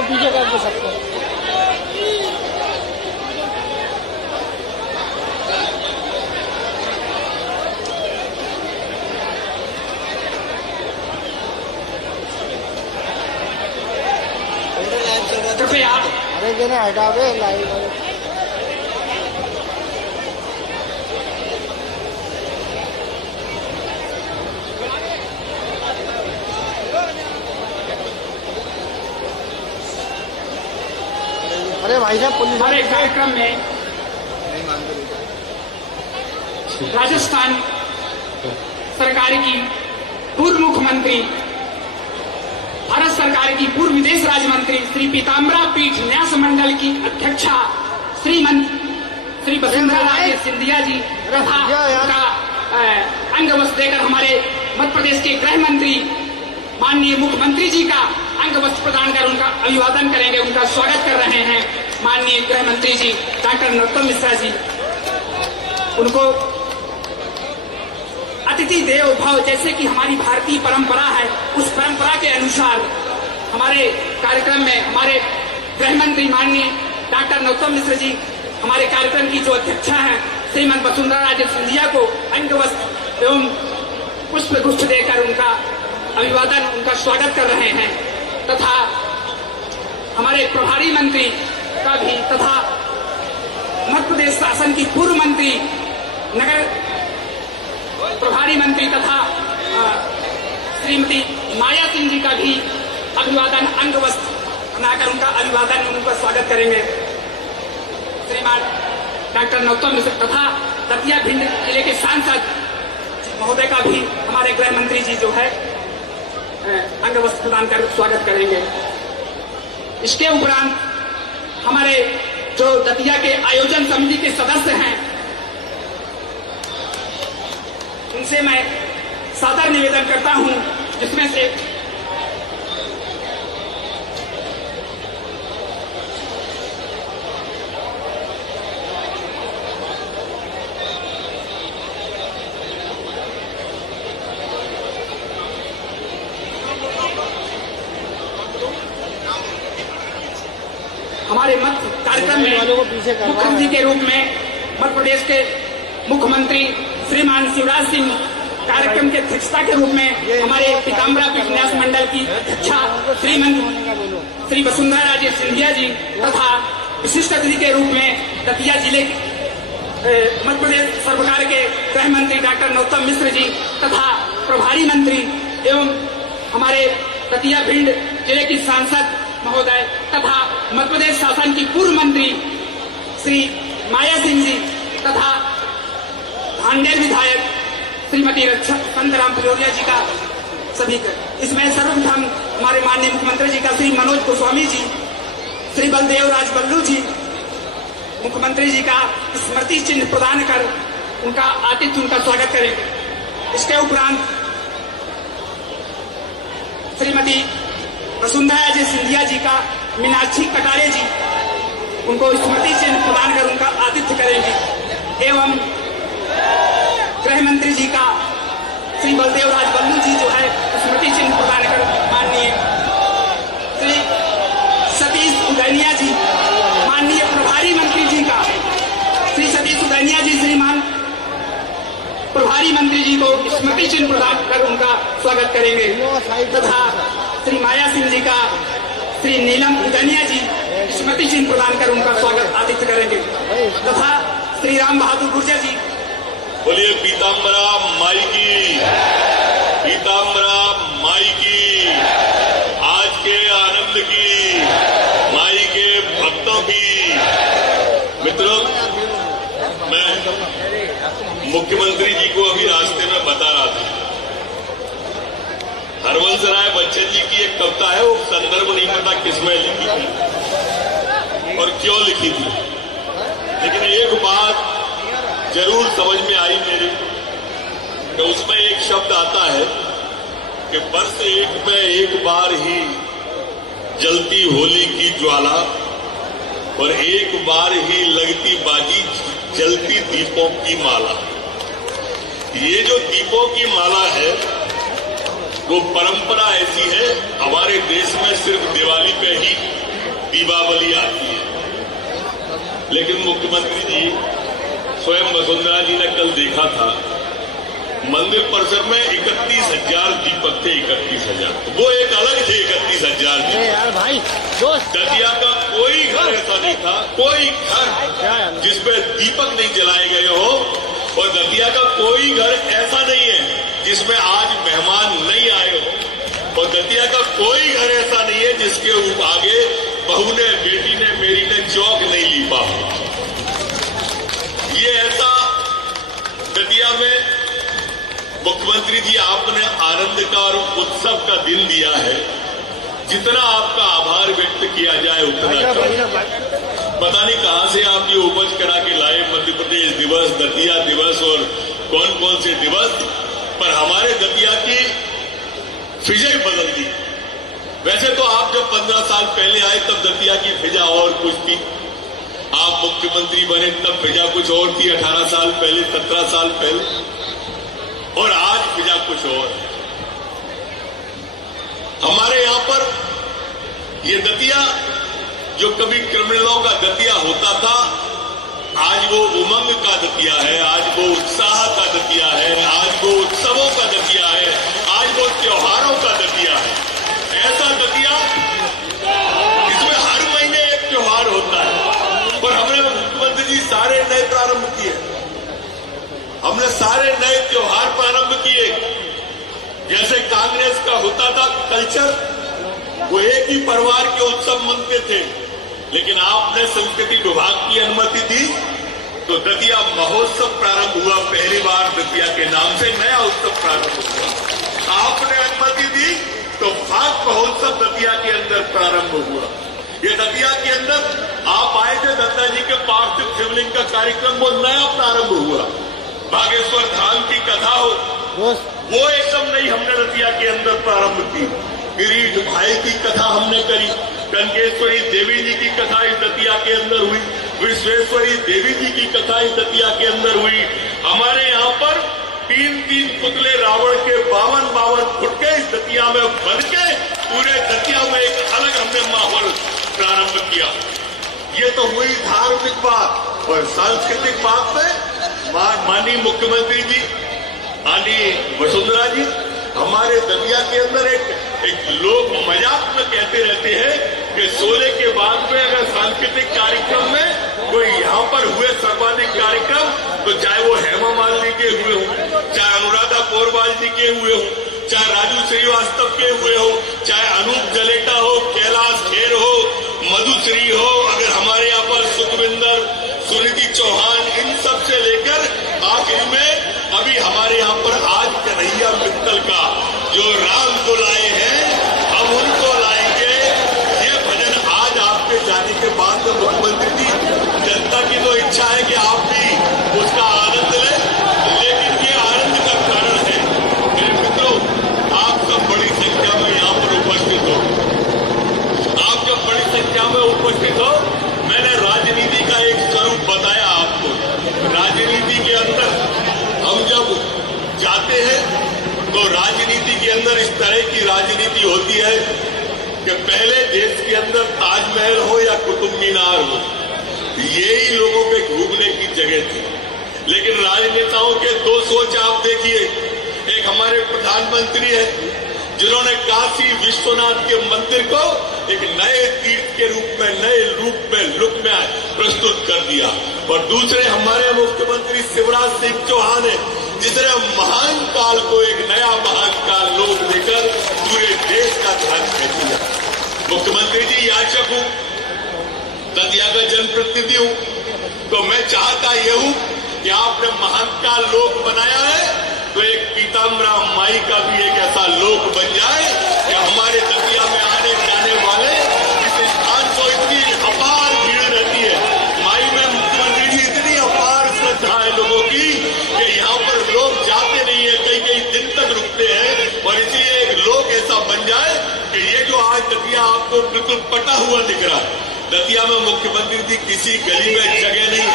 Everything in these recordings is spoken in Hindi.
को पीछे कर दे सकते हैं। अरे कहने हटावे लाइव अरे भाई साहब पुलिस हमारे कार्यक्रम में राजस्थान सरकार की पूर्व मुख्यमंत्री, भारत सरकार की पूर्व विदेश राज्य मंत्री श्री पीताम्बरा पीठ न्यास मंडल की अध्यक्षा श्री वसुंधरा राजे सिंधिया जी तथा उनका अंगवस्त्र देकर हमारे मध्य प्रदेश के गृह मंत्री माननीय मुख्यमंत्री जी का अंगवस्त्र प्रदान कर उनका अभिवादन करेंगे, उनका स्वागत कर रहे हैं माननीय गृह मंत्री जी डॉक्टर नरोत्तम मिश्रा जी। उनको अतिथि देवो भव जैसे कि हमारी भारतीय परंपरा है, उस परंपरा के अनुसार हमारे कार्यक्रम में हमारे गृह मंत्री माननीय डॉक्टर नरोत्तम मिश्र जी हमारे कार्यक्रम की जो अध्यक्षा हैं श्रीमती वसुंधरा राजे सिंधिया को अंगवस्त्र एवं पुष्प गुच्छ देकर उनका अभिवादन, उनका स्वागत कर रहे हैं तथा हमारे प्रभारी मंत्री का भी तथा मध्य प्रदेश शासन की पूर्व मंत्री, नगर प्रभारी मंत्री तथा श्रीमती माया सिंह जी का भी अभिवादन अंगवस्त्र बनाकर उनका अभिवादन, उनका स्वागत करेंगे। श्रीमान डॉक्टर नरोत्तम मिश्र तथा दतिया भिंड जिले के सांसद महोदय का भी हमारे गृह मंत्री जी जो है अंगवस्त्र प्रदान कर स्वागत करेंगे। इसके उपरांत हमारे जो दतिया के आयोजन समिति के सदस्य हैं उनसे मैं सादर निवेदन करता हूं, जिसमें से हमारे मध्य कार्यक्रम में मुख्यमंत्री के रूप में मध्य प्रदेश के मुख्यमंत्री श्रीमान शिवराज सिंह कार्यक्रम की अध्यक्षता के रूप में हमारे पीताम्बरा पीठ न्यास मंडल की अध्यक्षा श्री वसुंधरा राजे सिंधिया जी तथा विशिष्ट अतिथि के रूप में दतिया जिले मध्य प्रदेश सरकार के गृह मंत्री डॉक्टर नरोत्तम मिश्र जी तथा प्रभारी मंत्री एवं हमारे दतिया भिंड जिले की सांसद महोदय तथा मध्य प्रदेश शासन की पूर्व मंत्री श्री माया सिंह जी तथा भांडेर विधायक श्रीमती संतराम पुरोहिया जी का सभी इसमें सर्वप्रथम हमारे माननीय मुख्यमंत्री जी का श्री मनोज गोस्वामी जी, श्री बलदेव राज बल्लू जी मुख्यमंत्री जी का स्मृति चिन्ह प्रदान कर उनका आतिथ्य, उनका स्वागत करेंगे। इसके उपरांत श्रीमती वसुंधरा राजे सिंधिया जी का मीनाक्षी कटारे जी उनको स्मृति चिन्ह प्रदान कर उनका आतिथ्य करेंगे एवं गृह मंत्री जी का श्री बलदेव राज बल्लू जी जो है स्मृति चिन्ह प्रदान कर माननीय श्री सतीश उदैनिया जी, माननीय प्रभारी मंत्री जी का श्री सतीश उदैनिया जी श्रीमान प्रभारी मंत्री जी को स्मृति चिन्ह प्रदान कर उनका स्वागत करेंगे तथा श्री माया सिंह जी का श्री नीलम उदैनिया जी स्मृति चिन्ह प्रदान कर उनका स्वागत आतिथ्य करेंगे तथा श्री राम बहादुर गुर्जर जी। बोलिए पीताम्बरा माई की, पीताम्बरा माई की, आज के आनंद की, माई के भक्तों की। मित्रों, मैं मुख्यमंत्री जी को अभी रास्ते में बता रहा था, हरवंश राय बच्चन जी की एक कविता है, वो संदर्भ नहीं पता किसमें लिखी थी और क्यों लिखी थी, लेकिन एक बात जरूर समझ में आई मेरी कि उसमें एक शब्द आता है कि वर्ष एक में एक बार ही जलती होली की ज्वाला और एक बार ही लगती बाजी जलती दीपों की माला। ये जो दीपों की माला है वो परंपरा ऐसी है, हमारे देश में सिर्फ दिवाली पे ही लेकिन मुख्यमंत्री जी स्वयं वसुंधरा जी ने कल देखा था मंदिर परिसर में 31,000 दीपक थे। 31,000 वो एक अलग थे। 31,000 अरे यार भाई दोस्त दतिया का कोई घर ऐसा नहीं था, कोई घर जिसपे दीपक नहीं जलाए गए हो, और दतिया का कोई घर ऐसा नहीं है जिसमें आज मेहमान नहीं आए हो, और दतिया का कोई घर ऐसा नहीं है जिसके आगे बहू ने, बेटी ने, मेरी ने चौक नहीं लीपा हो। ये ऐसा दतिया में मुख्यमंत्री जी आपने आनंद का और उत्सव का दिन दिया है। जितना आपका आभार व्यक्त किया जाए उतना पता नहीं कहां से आप ये उपज करा के लाए, मध्य प्रदेश दिवस, दतिया दिवस और कौन कौन से दिवस, पर हमारे दतिया की फिजा ही बदल दी। वैसे तो आप जब 15 साल पहले आए तब दतिया की फिजा और कुछ थी, आप मुख्यमंत्री बने तब फिजा कुछ और थी 18 साल पहले, 17 साल पहले, और आज फिजा कुछ और है। हमारे यहां पर ये दतिया जो कभी क्रिमिनलों का दतिया होता था, आज वो उमंग का दतिया है, आज वो उत्साह का दतिया है, आज वो उत्सवों का दतिया है, आज वो त्योहारों का दतिया है। ऐसा दतिया इसमें हर महीने एक त्योहार होता है, और हमने मुख्यमंत्री जी सारे नए प्रारंभ किए, हमने सारे नए त्योहार प्रारंभ किए। जैसे कांग्रेस का होता था कल्चर, वो एक ही परिवार के उत्सव मनते थे, लेकिन आपने संस्कृति विभाग की अनुमति दी तो दतिया महोत्सव प्रारंभ हुआ। पहली बार दतिया के नाम से नया उत्सव प्रारंभ हुआ। आपने अनुमति दी तो फाग महोत्सव दतिया के अंदर प्रारंभ हुआ। ये दतिया के अंदर आप आए थे, दत्ता जी के पार्थिव शिवलिंग का कार्यक्रम वो नया प्रारंभ हुआ। बागेश्वर धाम की कथा हो वो एकदम नई हमने दतिया के अंदर प्रारंभ की। गिरीश भाई की कथा हमने करी, कनकेश्वरी देवी जी की कथा इस दतिया के अंदर हुई, विश्वेश्वरी देवी जी की कथा इस दतिया के अंदर हुई। हमारे यहाँ पर 3-3 पुतले रावण के 52 फुट के इस दतिया में बन के पूरे दतिया में एक अलग हमने माहौल प्रारंभ किया। ये तो हुई धार्मिक बात, और सांस्कृतिक बात में माननीय मुख्यमंत्री जी, माननीय वसुंधरा जी, हमारे दतिया के अंदर एक लोग मजाक में कहते रहते हैं कि 16 के बाद में अगर सांस्कृतिक कार्यक्रम में कोई यहाँ पर हुए सर्वाधिक कार्यक्रम, तो चाहे वो हेमा मालिनी के हुए हो, चाहे अनुराधा पोरवाल जी के हुए हो, चाहे राजू श्रीवास्तव के हुए हो, चाहे अनूप जलेटा हो, कैलाश खेर हो, मधुश्री हो, अगर हमारे यहाँ पर सुखविंदर, सुनीति चौहान, इन सब से लेकर आखिर में अभी हमारे यहाँ पर आज कन्हैया मित्तल का जो राम को लाए हैं, हम उनको लाएंगे। ये भजन आज आपके जाने के बाद में मुख्यमंत्री जी, जनता की तो इच्छा है कि आप भी उसका आनंद लें, लेकिन ये आनंद का कारण है मेरे मित्रों, आप सब बड़ी संख्या में यहाँ पर उपस्थित हो, आप जब बड़ी संख्या में उपस्थित हो। मैंने राजनीति का एक स्वरूप बताया आपको। राजनीति के अंदर हम जब जाते हैं तो राजनीति के अंदर इस तरह की राजनीति होती है कि पहले देश के अंदर ताजमहल हो या कुतुब मीनार हो, यही लोगों के घूमने की जगह थी। लेकिन राजनेताओं के दो सोच आप देखिए। एक हमारे प्रधानमंत्री है जिन्होंने काशी विश्वनाथ के मंदिर को एक नए तीर्थ के रूप में, नए रूप में, लुक में प्रस्तुत कर दिया, और दूसरे हमारे मुख्यमंत्री शिवराज सिंह चौहान है जिसने महान काल को एक नया महान काल लोग लेकर पूरे देश का ध्यान खींच दिया। मुख्यमंत्री जी याचक हूं, दतिया का जनप्रतिनिधि हूं, तो मैं चाहता यह हूं कि आपने महान काल लोक बनाया है तो एक पीताम्बरा माई का भी एक ऐसा लोक बन जाए कि हमारे दतिया में आने जाने वाले इस स्थान को इतनी अपार भीड़ रहती है। माई में मुख्यमंत्री जी इतनी अपार श्रद्धा है लोगों की कि यहाँ पर लोग जाते नहीं है, कई कई दिन तक रुकते हैं, और इसलिए एक लोक ऐसा बन जाए कि ये जो आज दतिया आपको बिल्कुल पटा हुआ दिख रहा है, दतिया में मुख्यमंत्री जी किसी गली में जगह नहीं।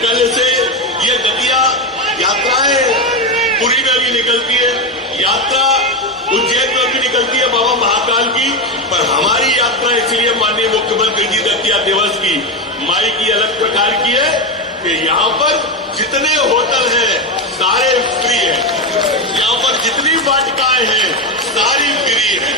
कल से ये दतिया यात्राएं पुरी में भी निकलती है, यात्रा उज्जैन में भी निकलती है बाबा महाकाल की, पर हमारी यात्रा इसलिए माननीय मुख्यमंत्री जी दतिया दिवस की माई की अलग प्रकार की है कि यहाँ पर जितने होटल हैं सारे फ्री हैं, यहाँ पर जितनी वाटिकाएं हैं सारी फ्री है।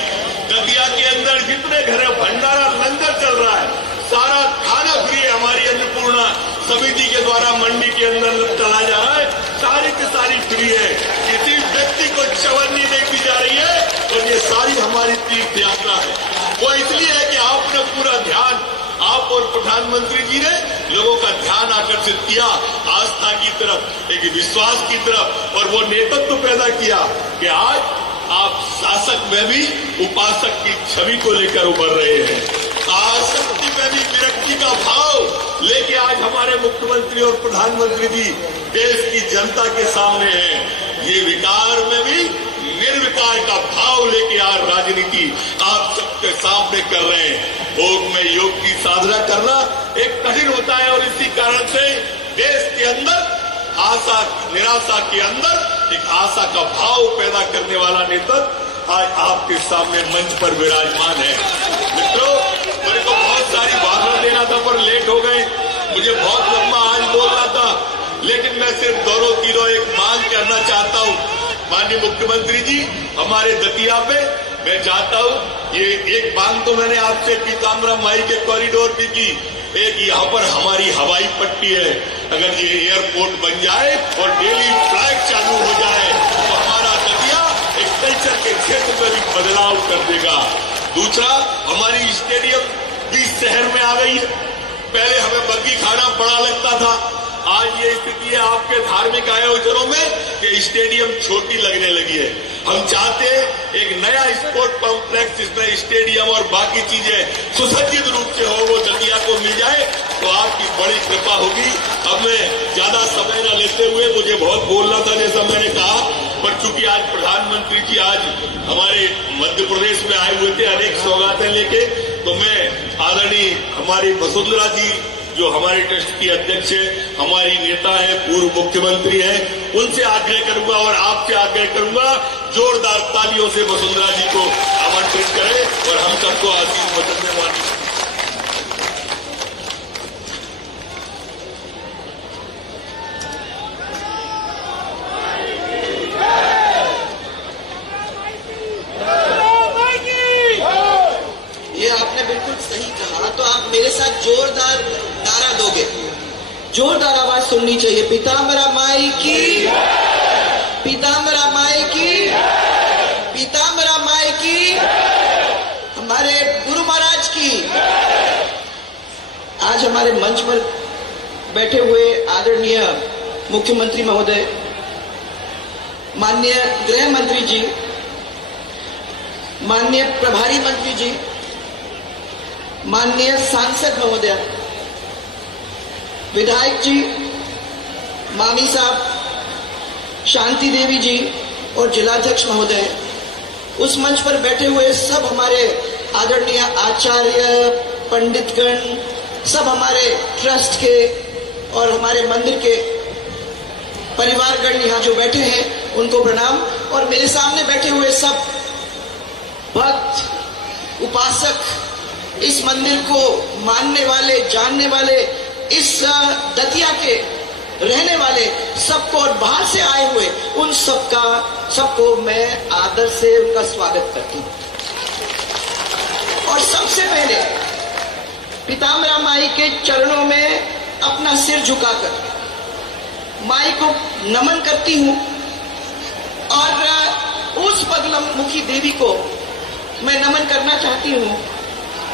दतिया के अंदर जितने घर भंडारा लंगर चल रहा है सारा खाना फ्री है। हमारी अन्नपूर्णा समिति के द्वारा मंडी के अंदर चला जा रहा है, सारी की सारी फ्री है। किसी व्यक्ति को चवन्नी नहीं दी जा रही है और ये सारी हमारी तीर्थ यात्रा है। वो इसलिए है कि आपने पूरा ध्यान, आप और प्रधानमंत्री जी ने लोगों का ध्यान आकर्षित किया आस्था की तरफ, एक विश्वास की तरफ, और वो नेतृत्व पैदा किया कि आज आप शासक में भी उपासक की छवि को लेकर उभर रहे हैं। आसक्ति में भी विरक्ति का भाव लेके आज हमारे मुख्यमंत्री और प्रधानमंत्री जी देश की जनता के सामने हैं। ये विकार में भी निर्विकार का भाव लेके आज राजनीति आप सबके सामने कर रहे हैं। भोग में योग की साधना करना एक कठिन होता है और इसी कारण से देश के अंदर आशा निराशा के अंदर एक आशा का भाव पैदा करने वाला नेतृत्व आज आपके सामने मंच पर विराजमान है। मित्रों, मेरे को बहुत सारी भाषण देना था पर लेट हो गए, मुझे बहुत लंबा आज बोलना था, लेकिन मैं सिर्फ दोनों तीनों एक मांग करना चाहता हूं। माननीय मुख्यमंत्री जी, हमारे दतिया पे मैं चाहता हूं, ये एक मांग तो मैंने आपसे पीताम्बरा माई के कॉरिडोर भी की, एक यहाँ पर हमारी हवाई पट्टी है, अगर ये एयरपोर्ट बन जाए और डेली फ्लाइट चालू हो जाए तो हमारा दतिया एक कल्चर के क्षेत्र में भी बदलाव कर देगा। दूसरा, हमारी स्टेडियम भी शहर में आ गई है। पहले हमें बग्गी खाना बड़ा लगता था, आज ये स्थिति है आपके धार्मिक आयोजनों में कि स्टेडियम छोटी लगने लगी है। हम चाहते हैं एक नया स्पोर्ट कॉम्प्लेक्स जिसमें स्टेडियम और बाकी चीजें सुसज्जित रूप से हो, वो दतिया को मिल जाए तो आपकी बड़ी कृपा होगी। अब मैं ज्यादा समय न लेते हुए, मुझे बहुत बोलना था जैसा मैंने कहा, पर चूंकि आज प्रधानमंत्री जी आज हमारे मध्य प्रदेश में आए हुए थे अनेक सौगातें लेके, तो मैं आदरणीय हमारी वसुंधरा जी जो हमारे ट्रस्ट की अध्यक्ष है, हमारी नेता है, पूर्व मुख्यमंत्री है, उनसे आग्रह करूंगा और आपसे आग्रह करूंगा जोरदार तालियों से वसुंधरा जी को आमंत्रित करें और हम सबको आशीष वचन देवानी। ये आपने बिल्कुल सही कहा, तो आप मेरे साथ जोरदार नारा दोगे, जोरदार आवाज सुननी चाहिए। पीताम्बरा माई की, पीताम्बरा माई की, पीताम्बरा माई की, हमारे गुरु महाराज की। आज हमारे मंच पर बैठे हुए आदरणीय मुख्यमंत्री महोदय, माननीय गृह मंत्री जी, माननीय प्रभारी मंत्री जी, माननीय सांसद महोदय, विधायक जी, मामी साहब, शांति देवी जी और जिलाध्यक्ष महोदय, उस मंच पर बैठे हुए सब हमारे आदरणीय आचार्य, पंडितगण, सब हमारे ट्रस्ट के और हमारे मंदिर के परिवारगण यहाँ जो बैठे हैं उनको प्रणाम, और मेरे सामने बैठे हुए सब भक्त, उपासक, इस मंदिर को मानने वाले, जानने वाले, इस दतिया के रहने वाले सबको और बाहर से आए हुए उन सबको मैं आदर से उनका स्वागत करती हूँ। और सबसे पहले पीताम्बरा माई के चरणों में अपना सिर झुकाकर माई को नमन करती हूँ और उस पगलमुखी देवी को मैं नमन करना चाहती हूँ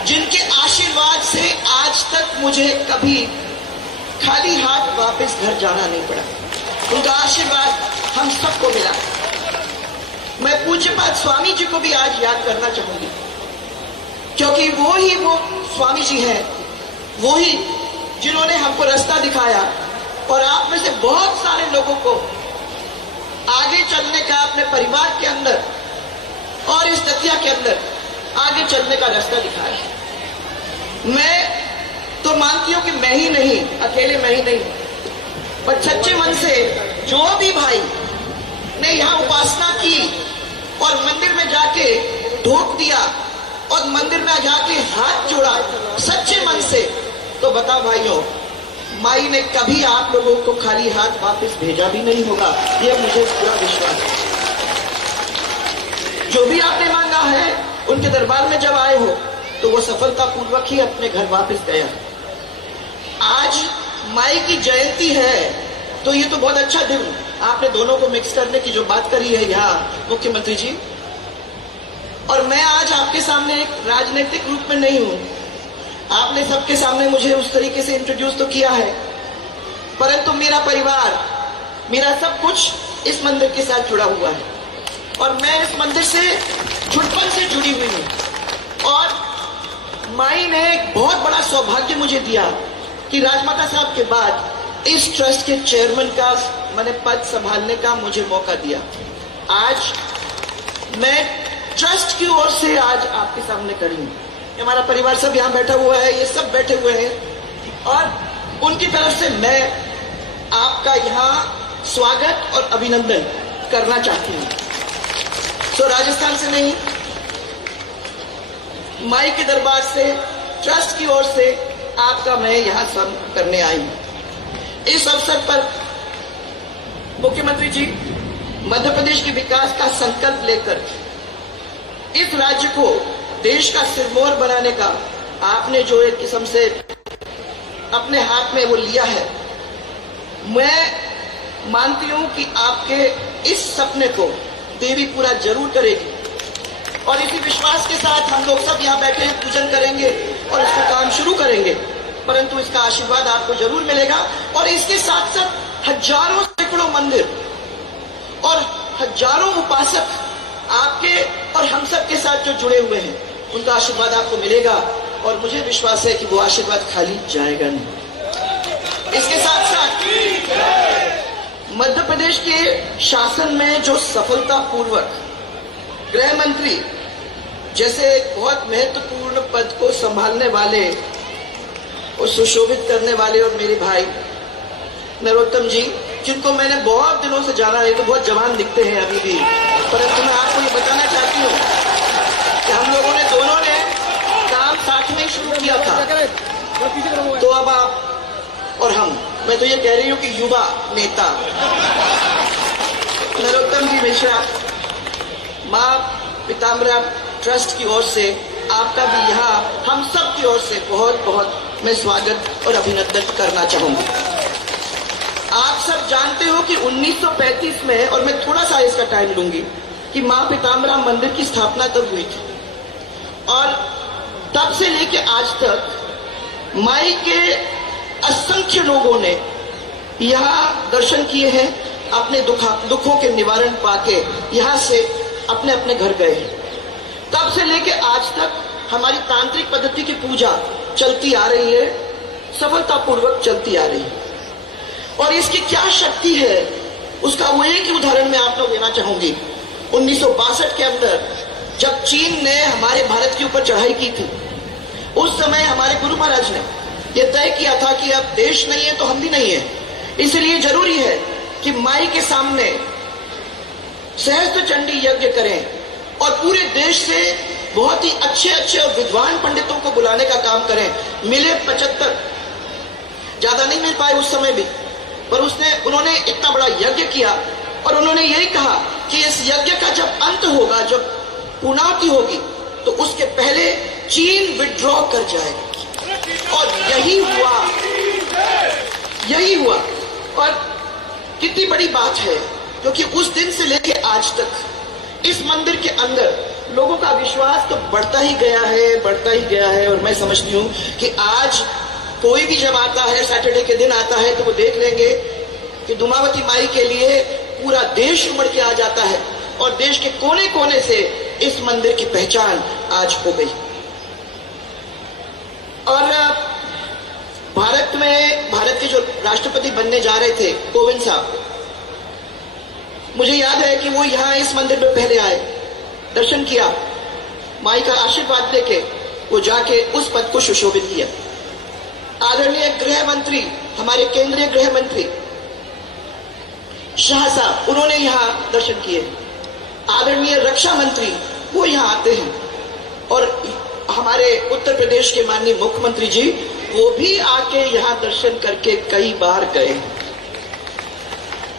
जिनके आशीर्वाद से आज तक मुझे कभी खाली हाथ वापस घर जाना नहीं पड़ा। उनका आशीर्वाद हम सबको मिला। मैं पूज्यपाद स्वामी जी को भी आज याद करना चाहूंगी, क्योंकि वो स्वामी जी हैं, वो ही जिन्होंने हमको रास्ता दिखाया और आप में से बहुत सारे लोगों को आगे चलने का, अपने परिवार के अंदर और इस दतिया के अंदर आगे चलने का रास्ता दिखाया। मैं तो मानती हूं कि मैं ही नहीं, अकेले मैं ही नहीं, पर सच्चे मन से जो भी भाई ने यहाँ उपासना की और मंदिर में जाके ढोक दिया और मंदिर में जाके हाथ जोड़ा सच्चे मन से, तो बताओ भाइयों, माई ने कभी आप लोगों को खाली हाथ वापस भेजा भी नहीं होगा, यह मुझे पूरा विश्वास है। जो भी आपने मांगा है उनके दरबार में जब आए हो तो वो सफलतापूर्वक ही अपने घर वापस गया। आज माई की जयंती है तो ये तो बहुत अच्छा दिन, आपने दोनों को मिक्स करने की जो बात करी है यहाँ मुख्यमंत्री जी। और मैं आज आपके सामने एक राजनीतिक रूप में नहीं हूं, आपने सबके सामने मुझे उस तरीके से इंट्रोड्यूस तो किया है, परंतु मेरा परिवार, मेरा सब कुछ इस मंदिर के साथ जुड़ा हुआ है और मैं इस मंदिर से छुटपन से जुड़ी हुई हूं। और माई ने एक बहुत बड़ा सौभाग्य मुझे दिया कि राजमाता साहब के बाद इस ट्रस्ट के चेयरमैन का मैंने पद संभालने का मुझे मौका दिया। आज मैं ट्रस्ट की ओर से आज आपके सामने खड़ी हूं। हमारा परिवार सब यहाँ बैठा हुआ है, ये सब बैठे हुए हैं और उनकी तरफ से मैं आपका यहाँ स्वागत और अभिनंदन करना चाहती हूँ। तो राजस्थान से नहीं, माई के दरबार से, ट्रस्ट की ओर से आपका मैं यहाँ सम्मान करने आई हूँ। इस अवसर पर मुख्यमंत्री जी मध्य प्रदेश के विकास का संकल्प लेकर इस राज्य को देश का सिरमौर बनाने का आपने जो एक किस्म से अपने हाथ में वो लिया है, मैं मानती हूं कि आपके इस सपने को देवी पूरा जरूर करेगी और इसी विश्वास के साथ हम लोग सब यहाँ बैठे हैं, पूजन करेंगे और इसका काम शुरू करेंगे, परंतु इसका आशीर्वाद आपको जरूर मिलेगा। और इसके साथ साथ हजारों सैकड़ों मंदिर और हजारों उपासक आपके और हम सब के साथ जो जुड़े हुए हैं, उनका आशीर्वाद आपको मिलेगा और मुझे विश्वास है कि वो आशीर्वाद खाली जाएगा नहीं। इसके साथ साथ मध्य प्रदेश के शासन में जो सफलतापूर्वक गृह मंत्री जैसे बहुत महत्वपूर्ण पद को संभालने वाले और सुशोभित करने वाले और मेरे भाई नरोत्तम जी, जिनको मैंने बहुत दिनों से जाना है, तो बहुत जवान दिखते हैं अभी भी, परंतु मैं आपको ये बताना चाहती हूँ कि हम लोगों ने दोनों ने काम साथ में शुरू किया था। तो अब आप और हम, मैं तो ये कह रही हूँ कि युवा नेता नरोत्तम जी मिश्रा, मां पीताम्बरा ट्रस्ट की ओर से आपका भी यहाँ हम सब की ओर से बहुत बहुत मैं स्वागत और अभिनंदन करना चाहूंगी। आप सब जानते हो कि 1935 में, और मैं थोड़ा सा इसका टाइम लूंगी, कि मां पीताम्बरा मंदिर की स्थापना तब हुई थी और तब से लेके आज तक माई के असंख्य लोगों ने यहाँ दर्शन किए हैं, अपने दुखों के निवारण पाके यहाँ से अपने अपने घर गए हैं। तब से लेके आज तक हमारी तांत्रिक पद्धति की पूजा चलती आ रही है, सफलतापूर्वक चलती आ रही है। और इसकी क्या शक्ति है उसका वो एक ही उदाहरण मैं आप लोग देना चाहूंगी। 1962 के अंदर जब चीन ने हमारे भारत के ऊपर चढ़ाई की थी, उस समय हमारे गुरु महाराज ने यह तय किया था कि अब देश नहीं है तो हम भी नहीं है, इसलिए जरूरी है कि माई के सामने सहस्त्र चंडी यज्ञ करें और पूरे देश से बहुत ही अच्छे अच्छे और विद्वान पंडितों को बुलाने का काम करें। मिले 75, ज्यादा नहीं मिल पाए उस समय भी, पर उन्होंने इतना बड़ा यज्ञ किया और उन्होंने यही कहा कि इस यज्ञ का जब अंत होगा, जब पूर्णाहुति होगी, तो उसके पहले चीन विड्रॉ कर जाएगा। और यही हुआ। और कितनी बड़ी बात है, क्योंकि उस दिन से लेके आज तक इस मंदिर के अंदर लोगों का विश्वास तो बढ़ता ही गया है। और मैं समझती हूँ कि आज कोई भी जब आता है, सैटरडे के दिन आता है, तो वो देख लेंगे कि दुमावती माई के लिए पूरा देश उमड़ के आ जाता है और देश के कोने कोने से इस मंदिर की पहचान आज हो गई। और भारत के जो राष्ट्रपति बनने जा रहे थे, कोविंद साहब, मुझे याद है कि वो यहाँ इस मंदिर में पहले आए, दर्शन किया, माई का आशीर्वाद लेके वो जाके उस पद को सुशोभित किया। आदरणीय गृह मंत्री, हमारे केंद्रीय गृह मंत्री शाह साहब, उन्होंने यहाँ दर्शन किए। आदरणीय रक्षा मंत्री वो यहाँ आते हैं और हमारे उत्तर प्रदेश के माननीय मुख्यमंत्री जी, वो भी आके यहाँ दर्शन करके कई बार गए।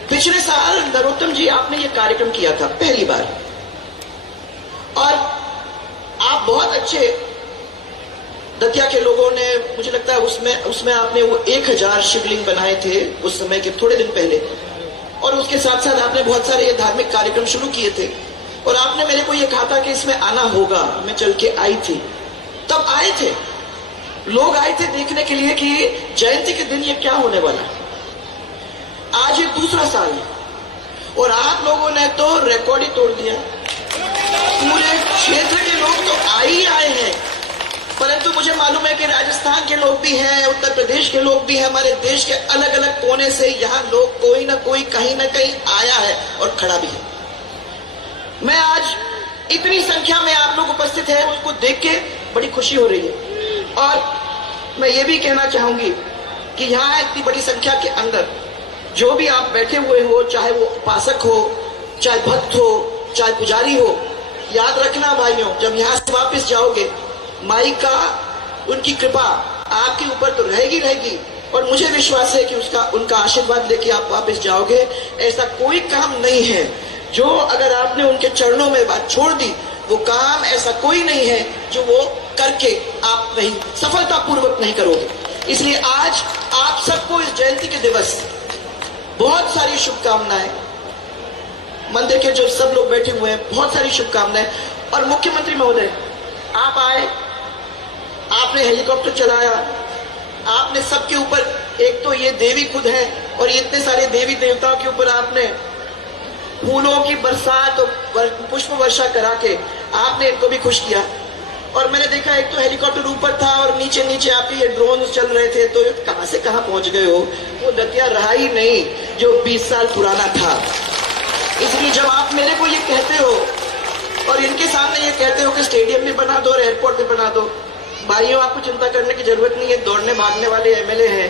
पिछले साल नरोत्तम जी आपने ये कार्यक्रम किया था पहली बार, और आप बहुत अच्छे, दतिया के लोगों ने, मुझे लगता है उसमें आपने वो 1000 शिवलिंग बनाए थे उस समय के थोड़े दिन पहले, और उसके साथ साथ आपने बहुत सारे ये धार्मिक कार्यक्रम शुरू किए थे, और आपने मेरे को ये कहा था कि इसमें आना होगा। मैं चल के आई थी, तब आए थे लोग, आए थे देखने के लिए कि जयंती के दिन ये क्या होने वाला है। आज ये दूसरा साल है और आप लोगों ने तो रिकॉर्ड ही तोड़ दिया। पूरे क्षेत्र के लोग तो आए हैं, परंतु मुझे मालूम है कि राजस्थान के लोग भी हैं, उत्तर प्रदेश के लोग भी हैं, हमारे देश के अलग अलग कोने से यहाँ लोग कोई ना कोई कहीं ना कहीं आया है और खड़ा भी है। मैं आज इतनी संख्या में आप लोग उपस्थित हैं, उसको देख के बड़ी खुशी हो रही है। और मैं ये भी कहना चाहूंगी कि यहाँ इतनी बड़ी संख्या के अंदर जो भी आप बैठे हुए हो, चाहे वो उपासक हो, चाहे भक्त हो, चाहे पुजारी हो, याद रखना भाइयों, जब यहाँ से वापस जाओगे, माई का, उनकी कृपा आपके ऊपर तो रहेगी, और मुझे विश्वास है कि उनका आशीर्वाद लेके आप वापस जाओगे। ऐसा कोई काम नहीं है जो अगर आपने उनके चरणों में बात छोड़ दी, वो काम ऐसा कोई नहीं है जो वो करके आप नहीं सफलतापूर्वक नहीं करोगे। इसलिए आज आप सबको इस जयंती के दिवस बहुत सारी शुभकामनाएं, मंदिर के जो सब लोग बैठे हुए हैं बहुत सारी शुभकामनाएं। और मुख्यमंत्री महोदय, आप आए, आपने हेलीकॉप्टर चलाया, आपने सबके ऊपर, एक तो ये देवी खुद है और इतने सारे देवी देवताओं के ऊपर आपने फूलों की बरसात और पुष्प वर्षा करा के आपने इनको भी खुश किया। और मैंने देखा एक तो हेलीकॉप्टर ऊपर था और नीचे नीचे आपके ये ड्रोन चल रहे थे, तो कहां से कहां पहुंच गए हो। वो दतिया रहा ही नहीं जो 20 साल पुराना था। इसलिए जब आप मेरे को ये कहते हो और इनके सामने ये कहते हो कि स्टेडियम भी बना दो और एयरपोर्ट भी बना दो, भाइयों आपको चिंता करने की जरूरत नहीं है। दौड़ने भागने वाले एमएलए हैं,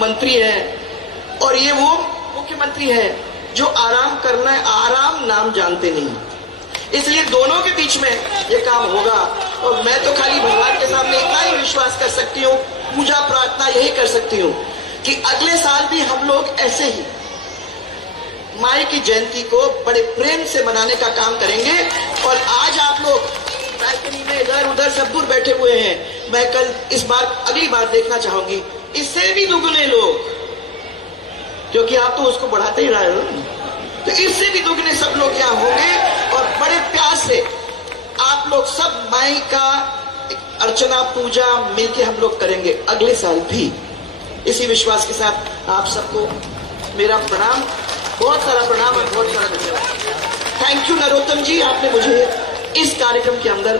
मंत्री हैं, और ये वो मुख्यमंत्री है जो आराम करना है, आराम नाम जानते नहीं। इसलिए दोनों के बीच में ये काम होगा। और मैं तो खाली भगवान के सामने इतना ही विश्वास कर सकती हूँ, पूजा प्रार्थना यही कर सकती हूँ कि अगले साल भी हम लोग ऐसे ही माई की जयंती को बड़े प्रेम से मनाने का काम करेंगे। और आज आप लोग बैल्कनी में इधर उधर सब दूर बैठे हुए हैं, मैं कल अगली बार देखना चाहूंगी इससे भी दुगने लोग, क्योंकि आप तो उसको बढ़ाते ही रहे हो, तो इससे भी दुगने सब लोग यहाँ होंगे और बड़े प्यार से आप लोग सब माई का अर्चना पूजा मिलके हम लोग करेंगे अगले साल भी। इसी विश्वास के साथ आप सबको मेरा प्रणाम, बहुत सारा प्रणाम और बहुत सारा धन्यवाद। थैंक यू नरोत्तम जी, आपने मुझे इस कार्यक्रम के अंदर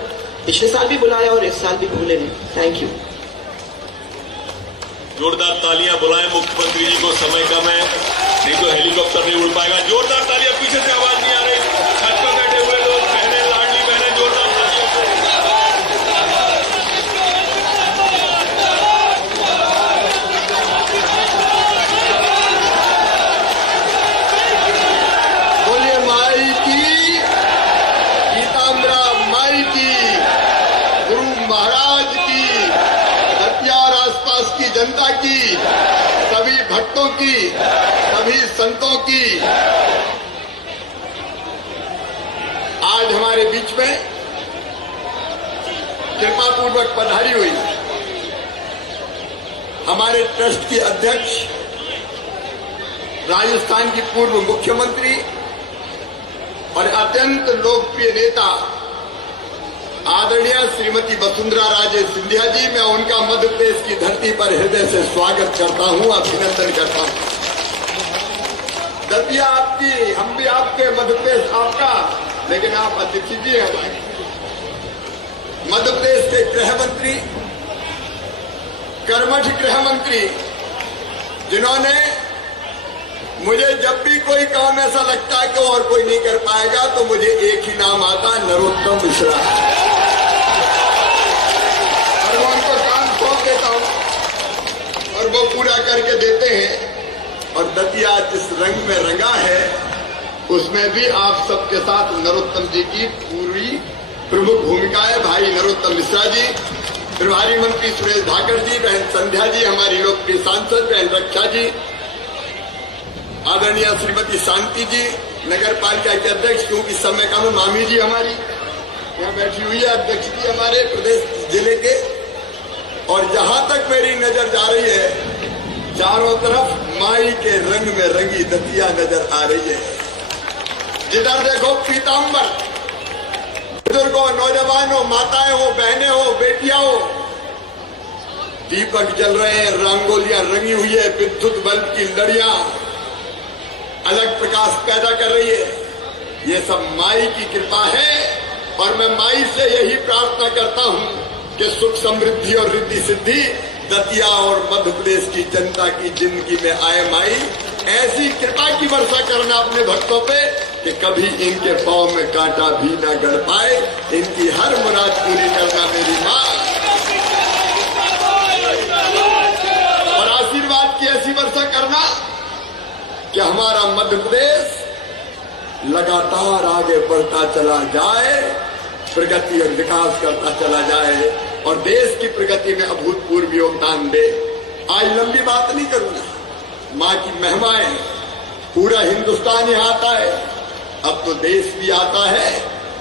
पिछले साल भी बुलाया और इस साल भी भूले नहीं। Thank you. जोरदार तालियां बुलाएं मुख्यमंत्री जी को, समय कम है, नहीं तो हेलीकॉप्टर नहीं उड़ पाएगा। जोरदार तालियां, पीछे से आवाज नहीं आ रही, छत पर बैठे हुए लोग, बहनें, लाडली बहनें, जोरदार तालियां से। बोलिए माई की, पीताम्बरा माई की, गुरु महाराज की, दतिया और आसपास की जनता की, सभी भक्तों की, सभी संतों की। आज हमारे बीच में कृपापूर्वक पधारी हुई हमारे ट्रस्ट की अध्यक्ष, राजस्थान की पूर्व मुख्यमंत्री और अत्यंत लोकप्रिय नेता आदरणीय श्रीमती वसुंधरा राजे सिंधिया जी, मैं उनका मध्य प्रदेश की धरती पर हृदय से स्वागत करता हूं, अभिनंदन करता हूं। दतिया आपकी, हम भी आपके, मध्य प्रदेश आपका, लेकिन आप अतिथि जी हैं हमारे। मध्य प्रदेश के गृह मंत्री, कर्मठ गृह मंत्री, जिन्होंने मुझे जब भी कोई काम ऐसा लगता है कि और कोई नहीं कर पाएगा तो मुझे एक ही नाम आता है, नरोत्तम मिश्रा। और मैं उनको काम सौंप देता हूं और वो पूरा करके देते हैं। और दतिया जिस रंग में रंगा है उसमें भी आप सबके साथ नरोत्तम जी की पूरी प्रमुख भूमिका है भाई नरोत्तम मिश्रा जी, प्रभारी मंत्री सुरेश धाकड़ जी, बहन संध्या जी, हमारी लोकप्रिय सांसद बहन रक्षा जी, आदरणीय श्रीमती शांति जी, नगर पालिका के अध्यक्ष, क्योंकि समय का में मामी जी हमारी यहाँ बैठी हुई है, अध्यक्ष जी हमारे प्रदेश जिले के। और जहां तक मेरी नजर जा रही है, चारों तरफ माई के रंग में रंगी दतिया नजर आ रही है। जिधर देखो पीताम्बर, बुजुर्गों, नौजवानों, माताएं हो, बहनें हो, बेटियां हो, दीपक जल रहे हैं, रंगोलियां रंगी हुई है, विद्युत बल्ब की लड़ियां अलग प्रकाश पैदा कर रही है। ये सब माई की कृपा है और मैं माई से यही प्रार्थना करता हूं कि सुख समृद्धि और रिद्धि सिद्धि दतिया और मध्य प्रदेश की जनता की जिंदगी में आए। माई ऐसी कृपा की वर्षा करना अपने भक्तों पे कि कभी इनके पांव में कांटा भी न गड़ पाए। इनकी हर मुराद पूरी करना मेरी मां, और आशीर्वाद की ऐसी वर्षा करना कि हमारा मध्य प्रदेश लगातार आगे बढ़ता चला जाए, प्रगति और विकास करता चला जाए और देश की प्रगति में अभूतपूर्व योगदान दे। आज लंबी बात नहीं करूंगा, मां की महिमाएं, पूरा हिंदुस्तान यहाँ आता है, अब तो देश भी आता है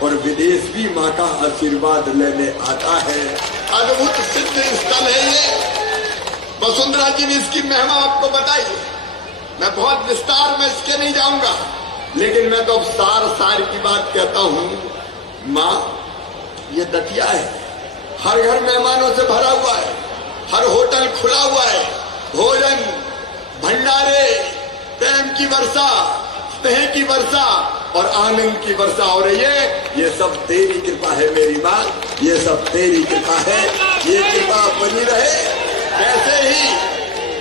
और विदेश भी मां का आशीर्वाद लेने आता है। अद्भुत सिद्ध स्थल है ये। वसुंधरा जी ने इसकी महिमा आपको बताई, मैं बहुत विस्तार में इसके नहीं जाऊंगा, लेकिन मैं तो अब सार की बात कहता हूं। मां, ये दतिया है, हर घर मेहमानों से भरा हुआ है, हर होटल खुला हुआ है, भोजन, भंडारे, प्रेम की वर्षा, स्नेह की वर्षा और आनंद की वर्षा हो रही है। ये सब तेरी कृपा है मेरी मां, ये सब तेरी कृपा है, ये कृपा बनी रहे। ऐसे ही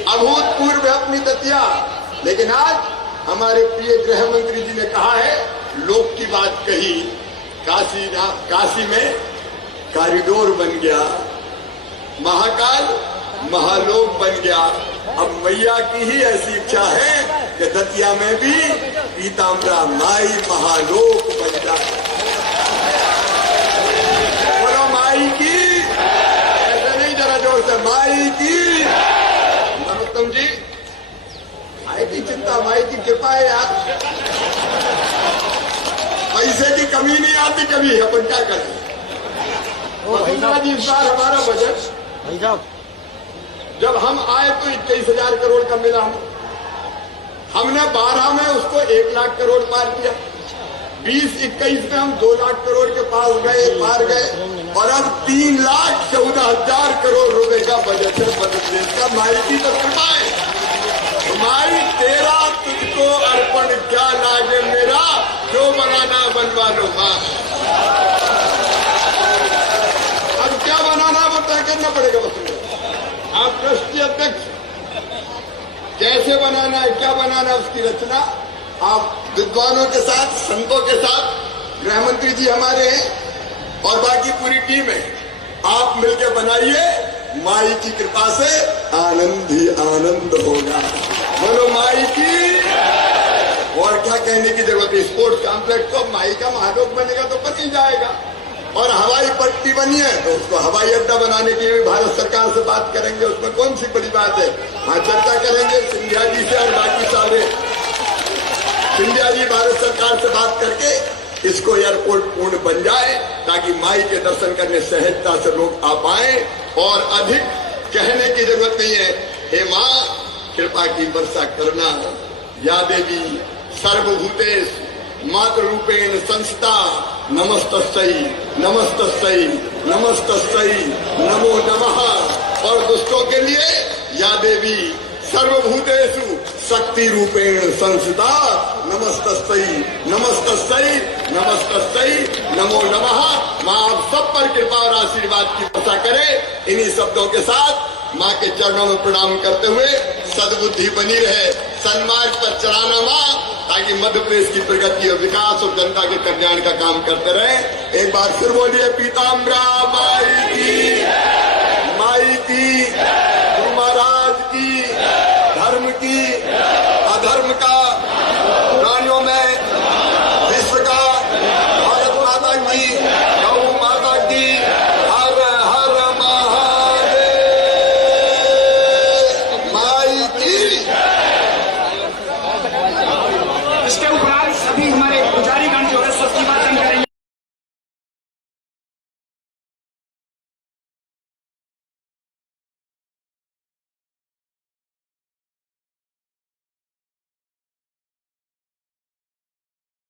अभूतपूर्व है अपनी दतिया। लेकिन आज हमारे प्रिय गृह मंत्री जी ने कहा है, लोक की बात कही, काशी में कॉरिडोर बन गया, महाकाल महालोक बन गया। अब मैया की ही ऐसी इच्छा है कि दतिया में भी पीताम्बरा माई महालोक बन जाए। बोलो माई की, ऐसे नहीं, जरा जोर से, माई की। नरोत्तम जी, माई की चिंता, माई की कृपा है यार, पैसे की कमी नहीं आती कभी, अपन क्या करें। वसुंधरा जी, इस बार हमारा बजट जब हम आए तो 21,000 करोड़ का मिला, हमने 12 में उसको 1 लाख करोड़ पार किया, 20-21 में हम 2 लाख करोड़ के पास गए, पार गए, और अब 3,14,000 करोड़ रुपए का बजट है मध्य प्रदेश का। माई की तो कृपा है। माई तेरा तुझको अर्पण क्या लागे मेरा, जो बनाना बनवा लो मां। अब क्या बनाना वो तय करना पड़ेगा वसुंधरा। आप ट्रस्टी अध्यक्ष, कैसे बनाना है, क्या बनाना है, उसकी रचना आप विद्वानों के साथ, संतों के साथ, गृह मंत्री जी हमारे हैं और बाकी पूरी टीम है, आप मिलकर बनाइए। माई की कृपा से आनंद ही आनंद होगा। बोलो माई की। और क्या कहने की जरूरत है, स्पोर्ट्स कॉम्प्लेक्स तो माई का महालोक बनेगा तो बन ही जाएगा, और हवाई पट्टी बनी है तो उसको हवाई अड्डा बनाने के लिए भारत सरकार से बात करेंगे, उसमें कौन सी बड़ी बात है। वहां चर्चा करेंगे सिंधिया जी से और बाकी सारे। सिंधिया जी भारत सरकार से बात करके इसको एयरपोर्ट पूर्ण बन जाए, ताकि माई के दर्शन करने सहजता से लोग आ पाए। और अधिक कहने की जरूरत नहीं है। हे मां, कृपा की वर्षा करना। या देवी सर्वभूतेष मातृ रूपेण संस्था, नमस्तस्यै नमस्तस्यै नमस्तस्यै नमो नमः। और दुष्टों के लिए या देवी सर्वभूतेषु शक्ति रूपेण संस्था, नमस्तस्यै नमस्तस्यै नमस्तस्यै नमो नमः। मां आप सब पर कृपा और आशीर्वाद की वर्षा करे। इन्हीं शब्दों के साथ मां के चरणों में प्रणाम करते हुए सद्बुद्धि बनी रहे, सन्मार्ग पर चलाना मां, ताकि मध्य प्रदेश की प्रगति और विकास और जनता के कल्याण का काम करते रहे। एक बार फिर बोलिए पीताम्बरा माई की।